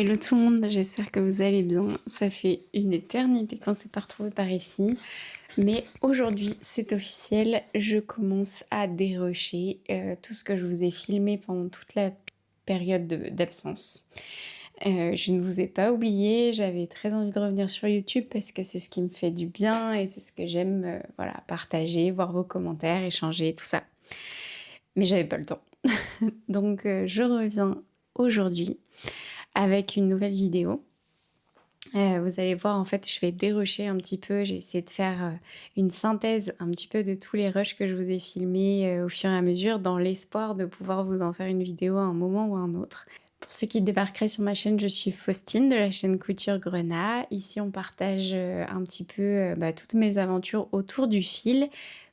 Hello tout le monde, j'espère que vous allez bien. Ça fait une éternité qu'on s'est pas retrouvés par ici. Mais aujourd'hui, c'est officiel, je commence à dérocher tout ce que je vous ai filmé pendant toute la période d'absence. Je ne vous ai pas oublié, j'avais très envie de revenir sur YouTube parce que c'est ce qui me fait du bien et c'est ce que j'aime voilà, partager, voir vos commentaires, échanger, tout ça. Mais j'avais pas le temps. Donc je reviens aujourd'hui avec une nouvelle vidéo. Vous allez voir, en fait, je vais dérocher un petit peu. J'ai essayé de faire une synthèse un petit peu de tous les rushs que je vous ai filmés au fur et à mesure dans l'espoir de pouvoir vous en faire une vidéo à un moment ou à un autre. Pour ceux qui débarqueraient sur ma chaîne, je suis Faustine de la chaîne Couture Grenat. Ici, on partage un petit peu toutes mes aventures autour du fil,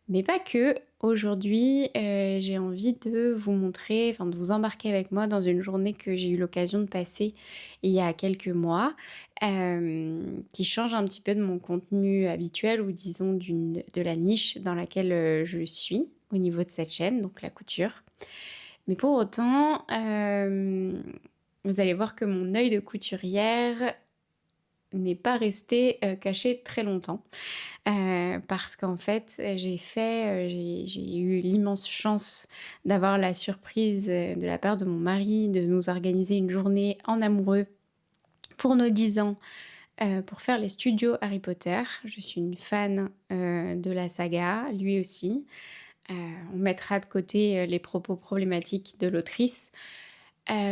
mais pas que. Aujourd'hui, j'ai envie de vous montrer, enfin de vous embarquer avec moi dans une journée que j'ai eu l'occasion de passer il y a quelques mois, qui change un petit peu de mon contenu habituel ou disons de la niche dans laquelle je suis au niveau de cette chaîne, donc la couture. Mais pour autant, vous allez voir que mon œil de couturière n'est pas resté caché très longtemps. Parce qu'en fait, j'ai eu l'immense chance d'avoir la surprise de la part de mon mari de nous organiser une journée en amoureux pour nos 10 ans pour faire les studios Harry Potter. Je suis une fan de la saga, lui aussi. On mettra de côté les propos problématiques de l'autrice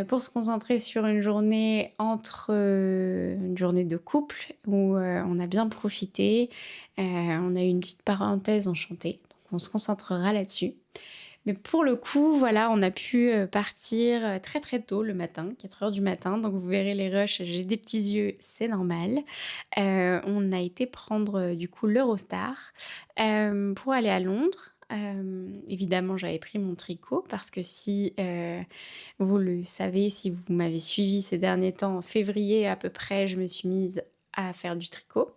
pour se concentrer sur une journée une journée de couple où on a bien profité. On a eu une petite parenthèse enchantée, donc on se concentrera là-dessus. Mais pour le coup, voilà, on a pu partir très très tôt le matin, 4 h du matin, donc vous verrez les rushs, j'ai des petits yeux, c'est normal. On a été prendre du coup l'Eurostar pour aller à Londres. Évidemment, j'avais pris mon tricot parce que si vous le savez, si vous m'avez suivi ces derniers temps, en février à peu près, je me suis mise à faire du tricot.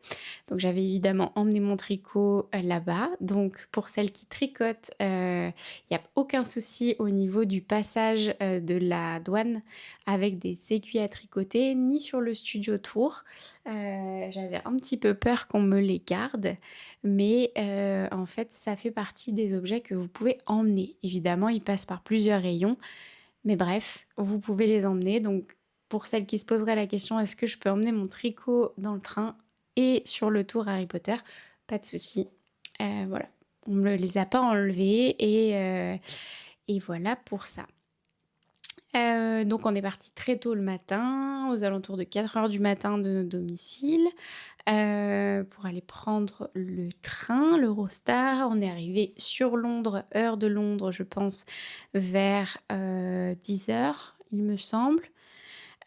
Donc j'avais évidemment emmené mon tricot là-bas. Donc pour celles qui tricotent, il n'y a aucun souci au niveau du passage de la douane avec des aiguilles à tricoter, ni sur le studio tour. J'avais un petit peu peur qu'on me les garde, mais en fait ça fait partie des objets que vous pouvez emmener. Évidemment, ils passent par plusieurs rayons. Mais bref, vous pouvez les emmener. Donc, pour celles qui se poseraient la question, est-ce que je peux emmener mon tricot dans le train et sur le tour Harry Potter? Pas de souci. Voilà, on ne me les a pas enlevés et voilà pour ça. Donc on est parti très tôt le matin, aux alentours de 4 h du matin de notre domicile, pour aller prendre le train, l'Eurostar. On est arrivé sur Londres, heure de Londres, je pense, vers 10 h, il me semble.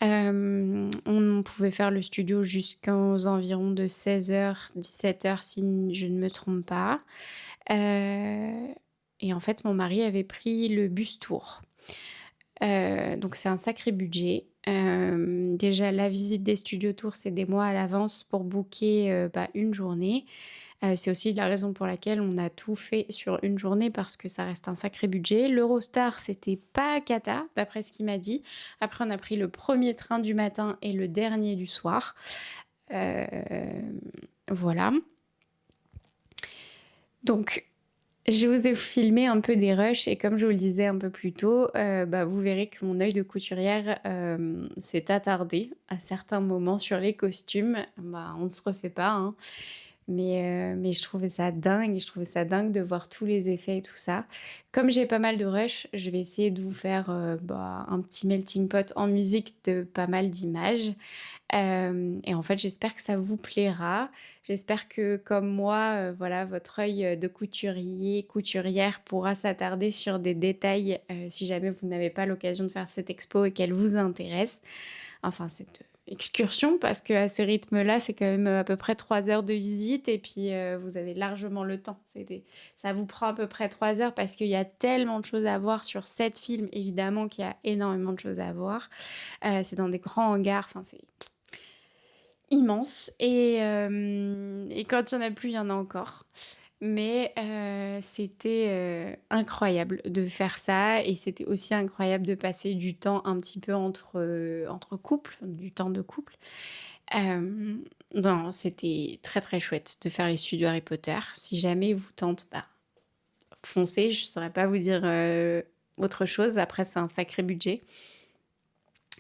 On pouvait faire le studio jusqu'aux environs de 16 h, 17 h si je ne me trompe pas. Et en fait, mon mari avait pris le bus tour. Donc c'est un sacré budget. Déjà la visite des studios tours, c'est des mois à l'avance pour booker une journée. C'est aussi la raison pour laquelle on a tout fait sur une journée parce que ça reste un sacré budget. L'Eurostar, c'était pas cata, d'après ce qu'il m'a dit. Après, on a pris le premier train du matin et le dernier du soir. Voilà. Donc, je vous ai filmé un peu des rushs et comme je vous le disais un peu plus tôt, vous verrez que mon œil de couturière s'est attardé à certains moments sur les costumes. On ne se refait pas, hein. Mais je trouvais ça dingue, de voir tous les effets et tout ça. Comme j'ai pas mal de rushs, je vais essayer de vous faire un petit melting pot en musique de pas mal d'images. Et en fait, j'espère que ça vous plaira. J'espère que, comme moi, voilà, votre œil de couturier, couturière pourra s'attarder sur des détails si jamais vous n'avez pas l'occasion de faire cette expo et qu'elle vous intéresse. Enfin, cette excursion, parce qu'à ce rythme-là, c'est quand même à peu près 3 heures de visite et puis vous avez largement le temps. Ça vous prend à peu près 3 heures parce qu'il y a tellement de choses à voir sur 7 films, évidemment qu'il y a énormément de choses à voir. C'est dans des grands hangars, enfin c'est immense et quand il y en a plus, il y en a encore. Mais c'était, incroyable de faire ça et c'était aussi incroyable de passer du temps un petit peu entre couples, du temps de couple. Non, c'était très, très chouette de faire les studios Harry Potter. Si jamais vous tente, bah, foncez, je saurais pas vous dire, autre chose. Après, c'est un sacré budget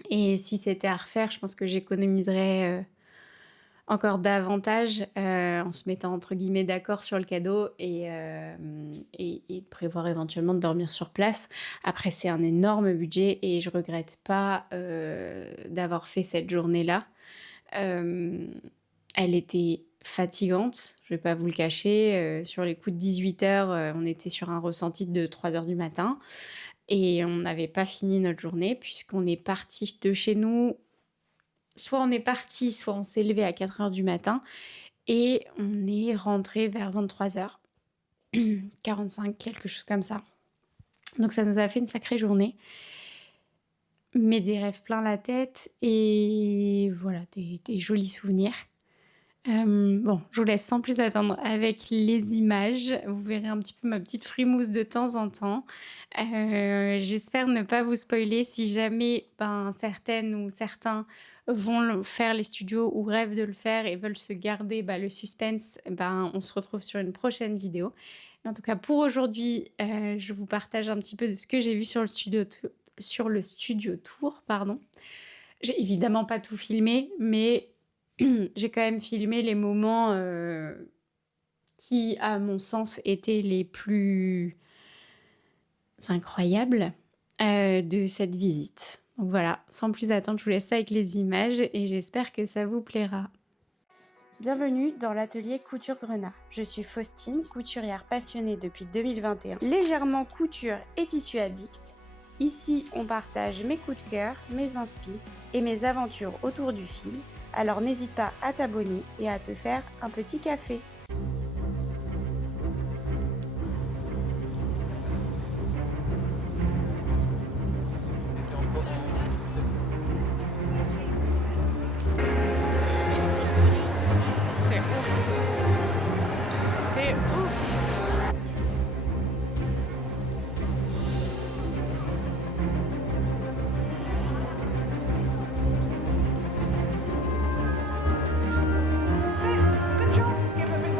et si c'était à refaire, je pense que j'économiserais, encore davantage, en se mettant entre guillemets «d'accord» sur le cadeau et de prévoir éventuellement de dormir sur place. Après c'est un énorme budget et je regrette pas, d'avoir fait cette journée-là. Hem, Elle était fatigante, je vais pas vous le cacher, sur les coups de 18:00, on était sur un ressenti de 3:00 du matin et on n'avait pas fini notre journée puisqu'on est parti de chez nous. Soit on est parti, soit on s'est levé à 4:00 du matin et on est rentré vers 23:00, 45, quelque chose comme ça. Donc ça nous a fait une sacrée journée, mais des rêves plein la tête et voilà, des jolis souvenirs. Bon, je vous laisse sans plus attendre avec les images. Vous verrez un petit peu ma petite frimousse de temps en temps. J'espère ne pas vous spoiler si jamais, ben, certaines ou certains vont faire les studios ou rêvent de le faire et veulent se garder, bah, le suspense, ben, on se retrouve sur une prochaine vidéo. Mais en tout cas pour aujourd'hui, je vous partage un petit peu de ce que j'ai vu sur le studio tour, pardon. J'ai évidemment pas tout filmé, mais j'ai quand même filmé les moments, qui, à mon sens, étaient les plus incroyables, de cette visite. Donc voilà, sans plus attendre, je vous laisse avec les images et j'espère que ça vous plaira. Bienvenue dans l'atelier Couture Grenat. Je suis Faustine, couturière passionnée depuis 2021, légèrement couture et tissu addict. Ici, on partage mes coups de cœur, mes inspi et mes aventures autour du fil. Alors n'hésite pas à t'abonner et à te faire un petit café. C'est ouf! C'est ouf! Good job. Give a big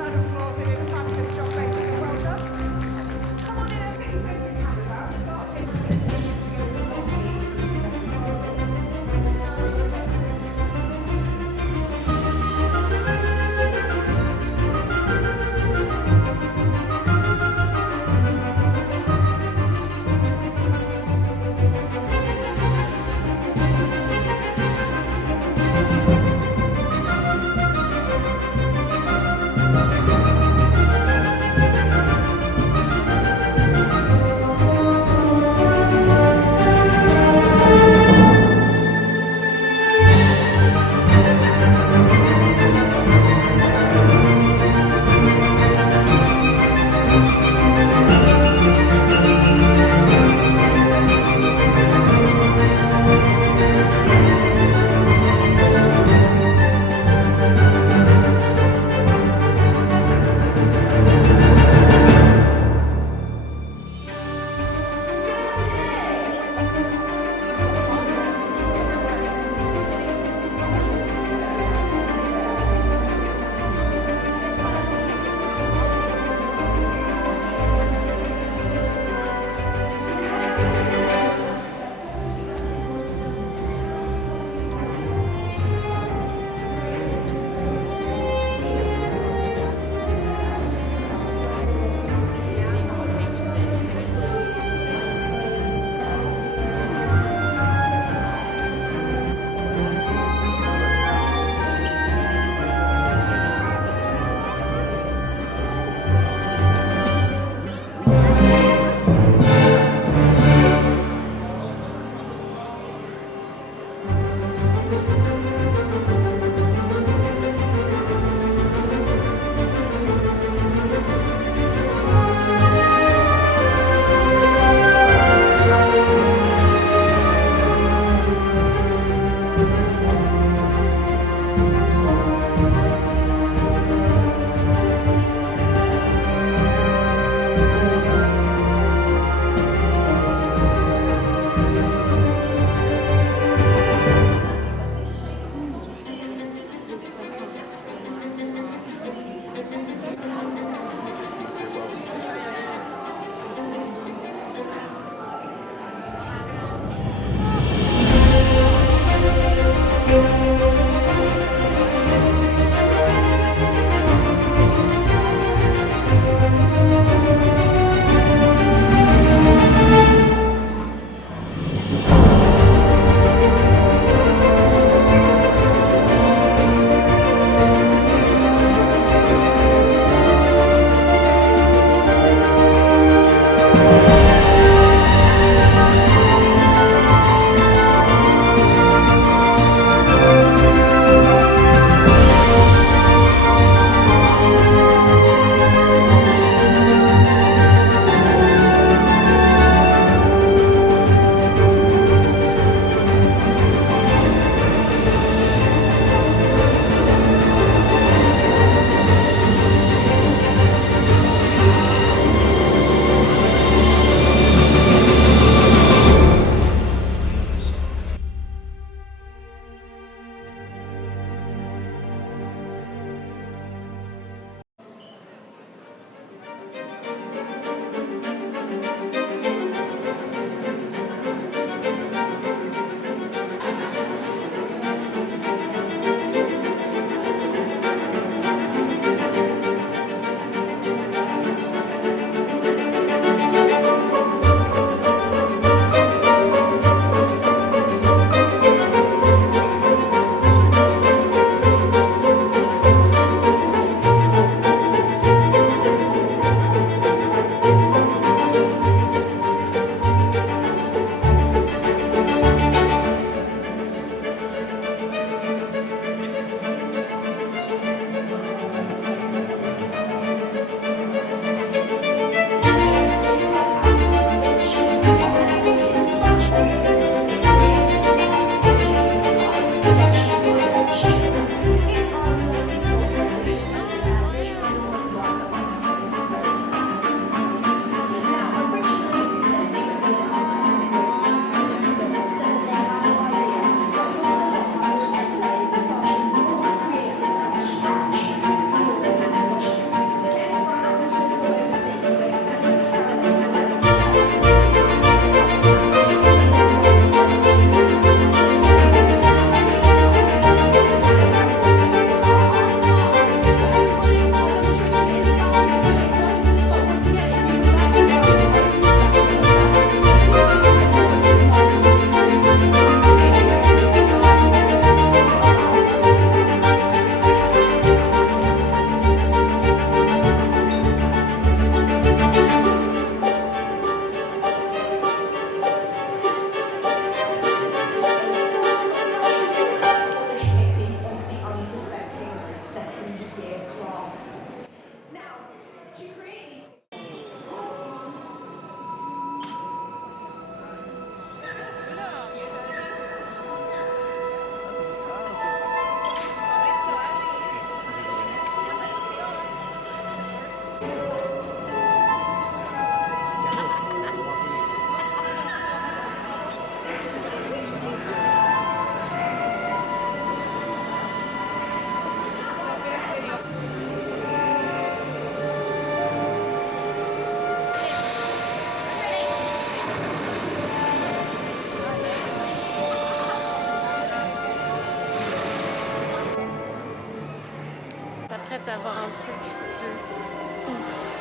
m'apprête à voir un truc de ouf.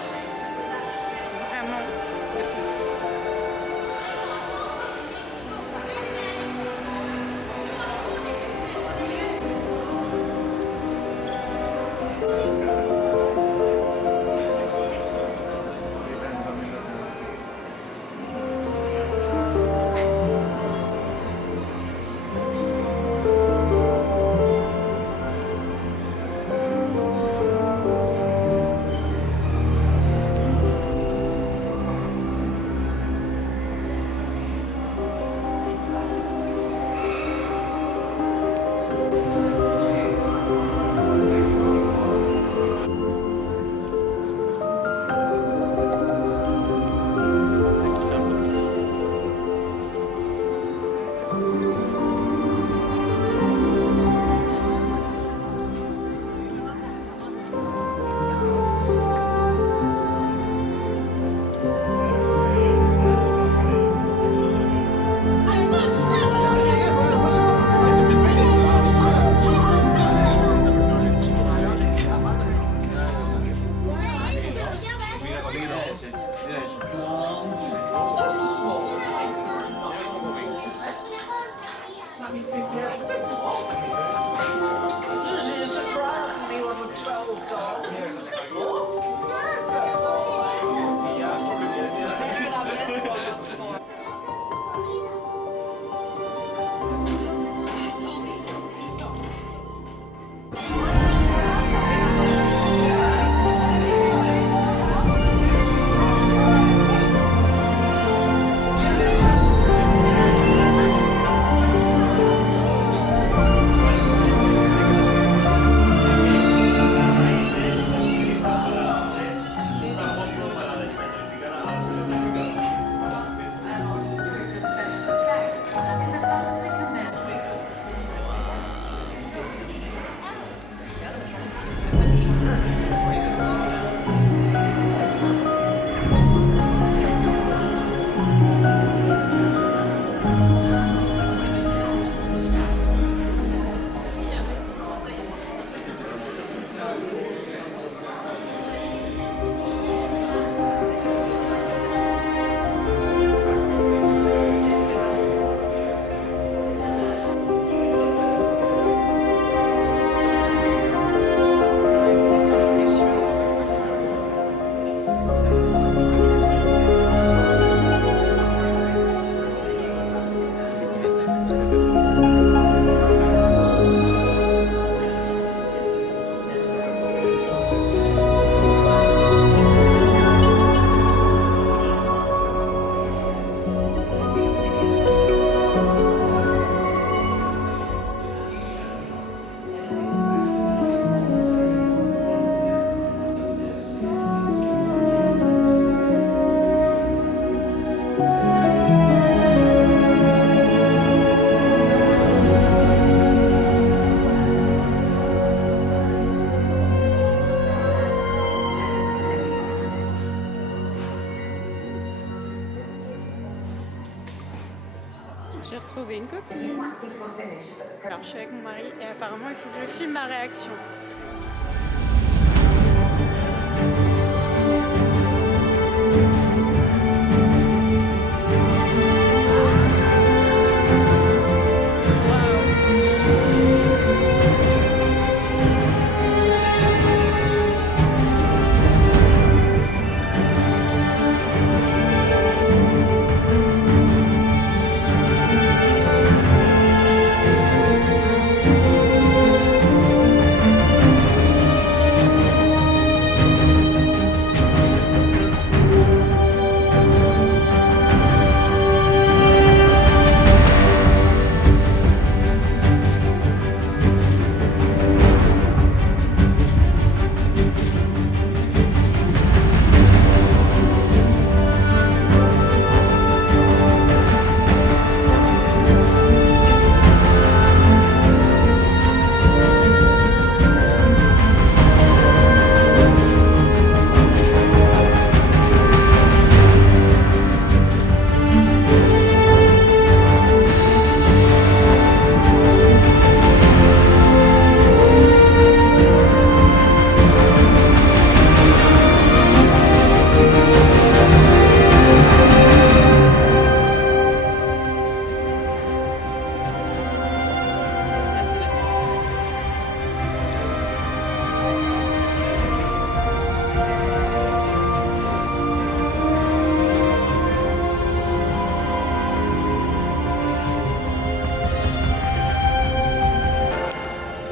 Vraiment de ouf. J'ai retrouvé une copine. Alors je suis avec mon mari et apparemment il faut que je filme ma réaction.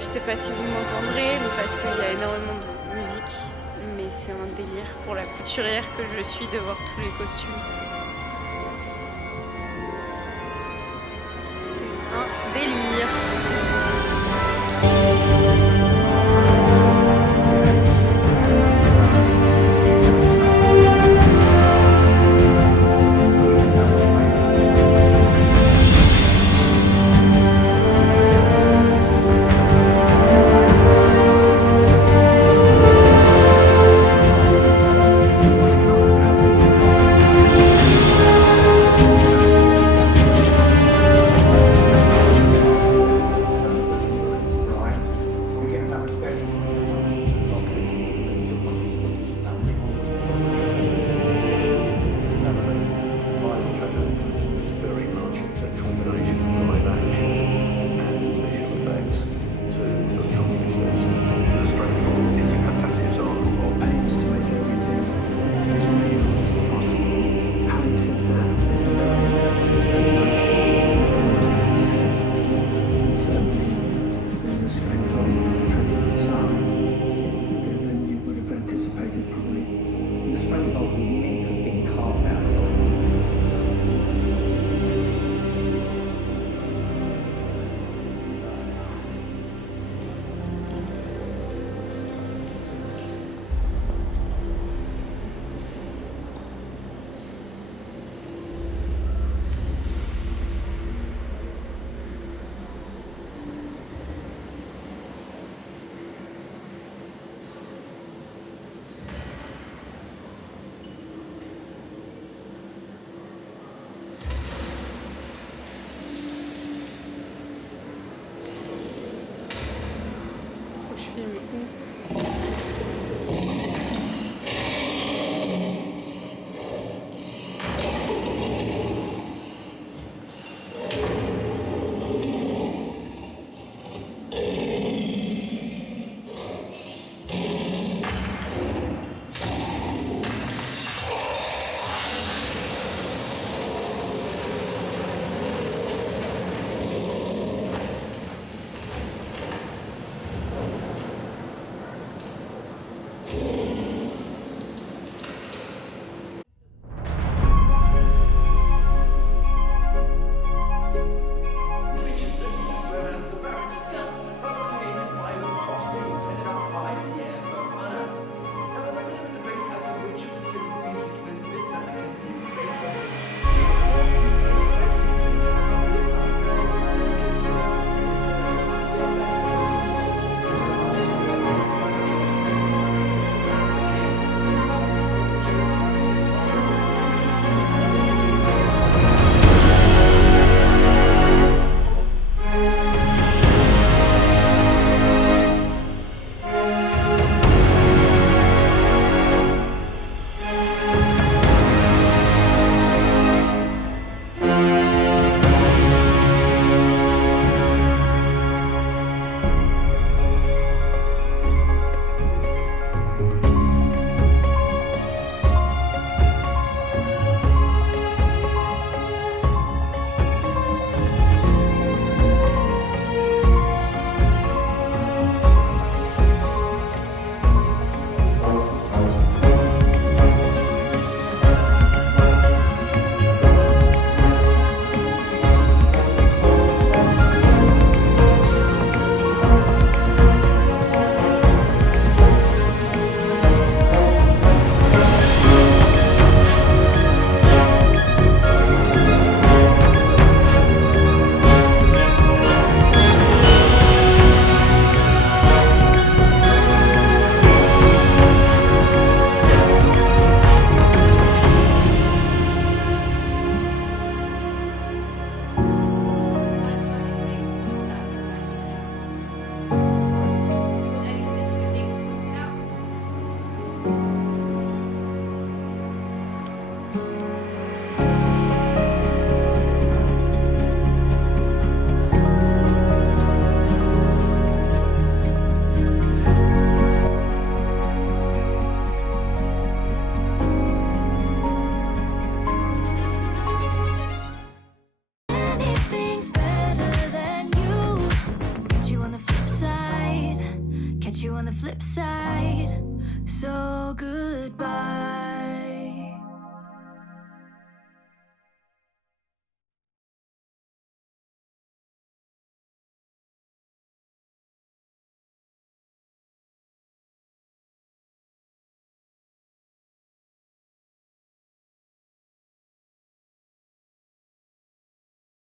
sais pas si vous m'entendrez ou parce qu'il y a énormément de musique, mais c'est un délire pour la couturière que je suis de voir tous les costumes. C'est un délire. Je filme où?